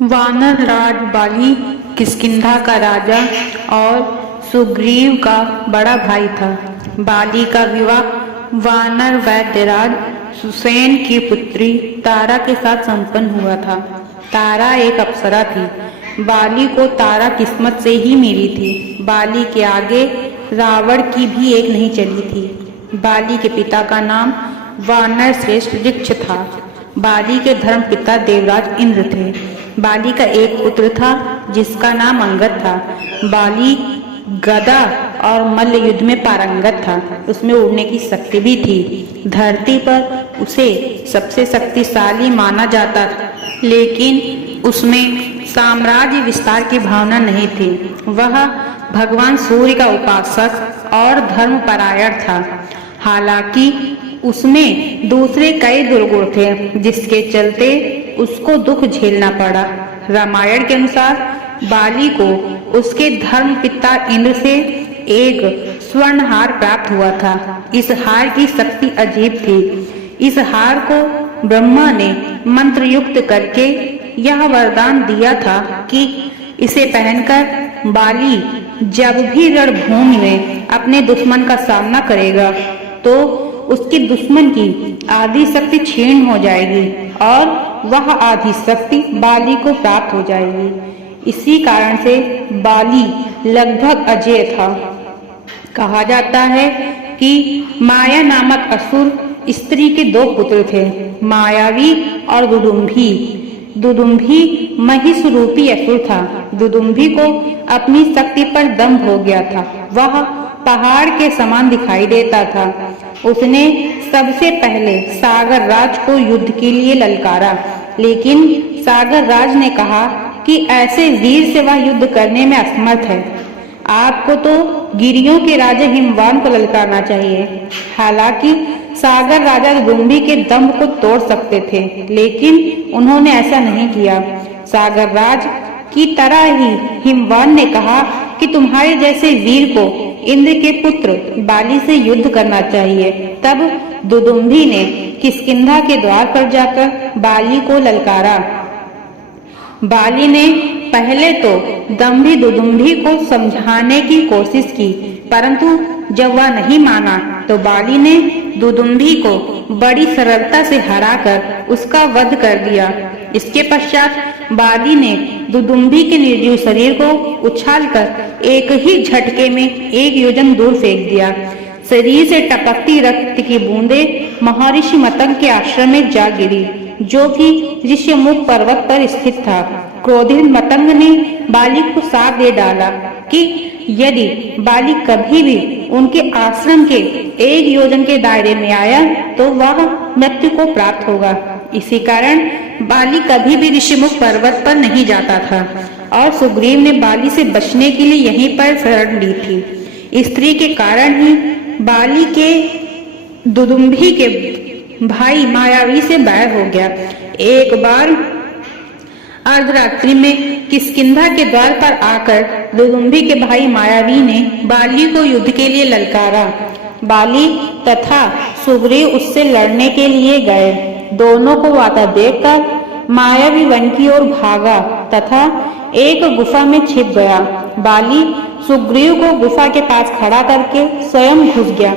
वानर राज बाली किष्किंधा का राजा और सुग्रीव का बड़ा भाई था। बाली का विवाह वानर वैद्यराज सुसेन की पुत्री तारा के साथ संपन्न हुआ था। तारा एक अप्सरा थी। बाली को तारा किस्मत से ही मिली थी। बाली के आगे रावण की भी एक नहीं चली थी। बाली के पिता का नाम वानर श्रेष्ठ ऋक्ष था। बाली के धर्म पिता देवराज इंद्र थे। बाली का एक पुत्र था जिसका नाम अंगद था। बाली गदा और मल्ल युद्ध में पारंगत था। उसमें उड़ने की शक्ति भी थी। धरती पर उसे सबसे शक्तिशाली माना जाता था, लेकिन उसमें साम्राज्य विस्तार की भावना नहीं थी। वह भगवान सूर्य का उपासक और धर्मपरायण था। हालांकि उसमें दूसरे कई दुर्गुण थे जिसके चलते उसको दुख झेलना पड़ा। रामायण के अनुसार बाली को उसके धर्म पिता इंद्र से एक स्वर्ण हार प्राप्त हुआ था। इस हार की शक्ति अजीब थी। इस हार को ब्रह्मा ने मंत्र युक्त करके यह वरदान दिया था कि इसे पहनकर बाली जब भी रणभूमि में अपने दुश्मन का सामना करेगा तो उसकी दुश्मन की आधी शक्ति क्षीण हो जाएगी और वह आधी शक्ति बाली को प्राप्त हो जाएगी। इसी कारण से बाली लगभग अजेय था। कहा जाता है कि माया नामक असुर स्त्री के दो पुत्र थे, मायावी और दुदुम्भी। दुदुम्भी महिष रूपी असुर था। दुदुम्भी को अपनी शक्ति पर दंभ हो गया था। वह पहाड़ के समान दिखाई देता था। उसने सबसे पहले सागर राज को युद्ध के लिए ललकारा, लेकिन सागर राज ने कहा कि ऐसे वीर से वह युद्ध करने में असमर्थ है। आपको तो गिरियों के राजा हिमवान को ललकारना चाहिए। हालांकि सागर राजा दुदुम्भी के दंभ को तोड़ सकते थे, लेकिन उन्होंने ऐसा नहीं किया। सागर राज की तरह ही हिमवान ने कहा कि तुम्हारे जैसे वीर को इंद्र के पुत्र बाली से युद्ध करना चाहिए। तब दुदुम्भी ने किष्किंधा के द्वार पर जाकर बाली को ललकारा। बाली ने पहले तो दंभी दुदुम्भी को समझाने की कोशिश की, परंतु जब वह नहीं माना तो बाली ने दुदुम्भी को बड़ी सरलता से हराकर उसका वध कर दिया। इसके पश्चात बाली ने दुदुम्भी के निर्जीव शरीर को उछालकर एक ही झटके में 1 योजन दूर फेंक दिया। शरीर से टपकती रक्त की बूंदें महर्षि मतंग के आश्रम में जा गिरी, जो कि ऋष्यमुख पर्वत पर स्थित था। क्रोधित मतंग ने बाली को शाप दे डाला कि यदि बाली कभी भी उनके आश्रम के 1 योजन के दायरे में आया तो वह मृत्यु को प्राप्त होगा। इसी कारण बाली कभी भी ऋषिमुख पर्वत पर नहीं जाता था और सुग्रीव ने बाली से बचने के लिए यहीं पर शरण ली थी। स्त्री के कारण ही बाली के दुदुम्भी के भाई मायावी से बैर हो गया। एक बार अर्धरात्रि में किष्किंधा के द्वार पर आकर दुदुम्भी के भाई मायावी ने बाली को युद्ध के लिए ललकारा। बाली तथा सुग्रीव उससे लड़ने के लिए गए। दोनों को आता देखकर मायावी वन की ओर भागा तथा एक गुफा में छिप गया। बाली सुग्रीव को गुफा के पास खड़ा करके स्वयं घुस गया।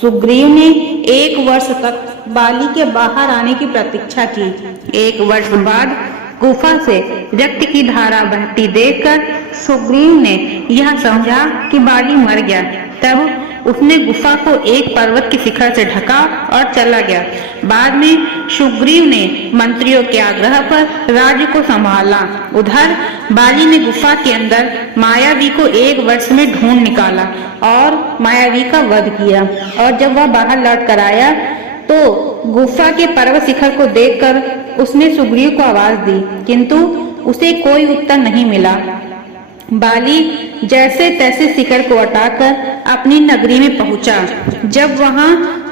सुग्रीव ने 1 वर्ष तक बाली के बाहर आने की प्रतीक्षा की। 1 वर्ष बाद गुफा से रक्त की धारा बहती देखकर सुग्रीव ने यह समझा कि बाली मर गया। तब उसने गुफा को एक पर्वत के शिखर से ढका और चला गया। बाद में सुग्रीव ने मंत्रियों के आग्रह पर राज्य को संभाला। उधर बाली ने गुफा के अंदर मायावी को 1 वर्ष में ढूंढ निकाला और मायावी का वध किया। और जब वह बाहर लौट कर आया तो गुफा के पर्वत शिखर को देखकर उसने सुग्रीव को आवाज दी, किंतु उसे कोई उत्तर नहीं मिला। बाली जैसे तैसे शिखर को हटाकर अपनी नगरी में पहुंचा। जब वहां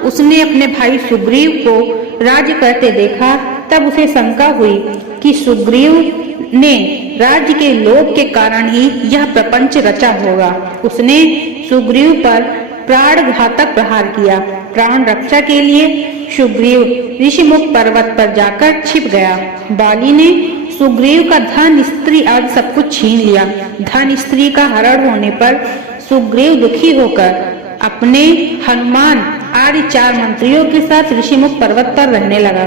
उसने अपने भाई सुग्रीव को राज्य करते देखा तब उसे शंका हुई कि सुग्रीव ने राज्य के लोभ के कारण ही यह प्रपंच रचा होगा। उसने सुग्रीव पर प्राण घातक प्रहार किया। प्राण रक्षा के लिए सुग्रीव ऋषिमुख पर्वत पर जाकर छिप गया। बाली ने सुग्रीव का धन, स्त्री आदि सब कुछ छीन लिया। धन स्त्री का हरण होने पर सुग्रीव दुखी होकर अपने हनुमान आदि 4 मंत्रियों के साथ ऋषिमुख पर्वत पर रहने लगा।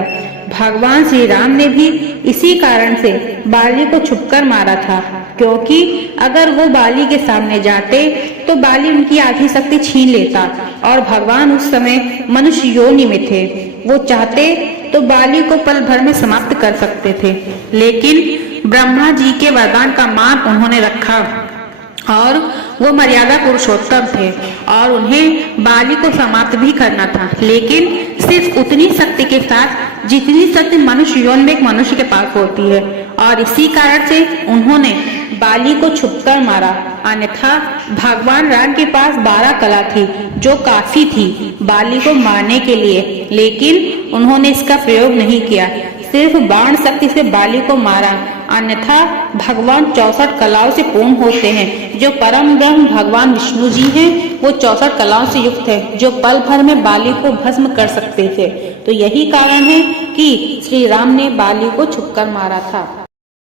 भगवान श्री राम ने भी इसी कारण से बाली को छुपकर मारा था, क्योंकि अगर वो बाली के सामने जाते तो बाली उनकी आधी शक्ति छीन लेता और भगवान उस समय मनुष्य योनि में थे। वो चाहते तो बाली को पल भर में समाप्त कर सकते थे, लेकिन ब्रह्मा जी के वरदान का मान उन्होंने रखा और वो मर्यादा पुरुषोत्तम थे और उन्हें बाली को समाप्त भी करना था, लेकिन सिर्फ उतनी शक्ति के साथ जितनी शक्ति मनुष्य योन में एक मनुष्य के पास होती है। और इसी कारण से उन्होंने बाली को छुपकर मारा। अन्यथा भगवान राम के पास 12 कला थी जो काफी थी बाली को मारने के लिए, लेकिन उन्होंने इसका प्रयोग नहीं किया, सिर्फ बाण शक्ति से बाली को मारा। अन्यथा भगवान 64 कलाओं से पूर्ण होते हैं। जो परम ब्रह्म भगवान विष्णु जी हैं, वो 64 कलाओं से युक्त है, जो पल भर में बाली को भस्म कर सकते थे। तो यही कारण है कि श्री राम ने बाली को छुपकर मारा था।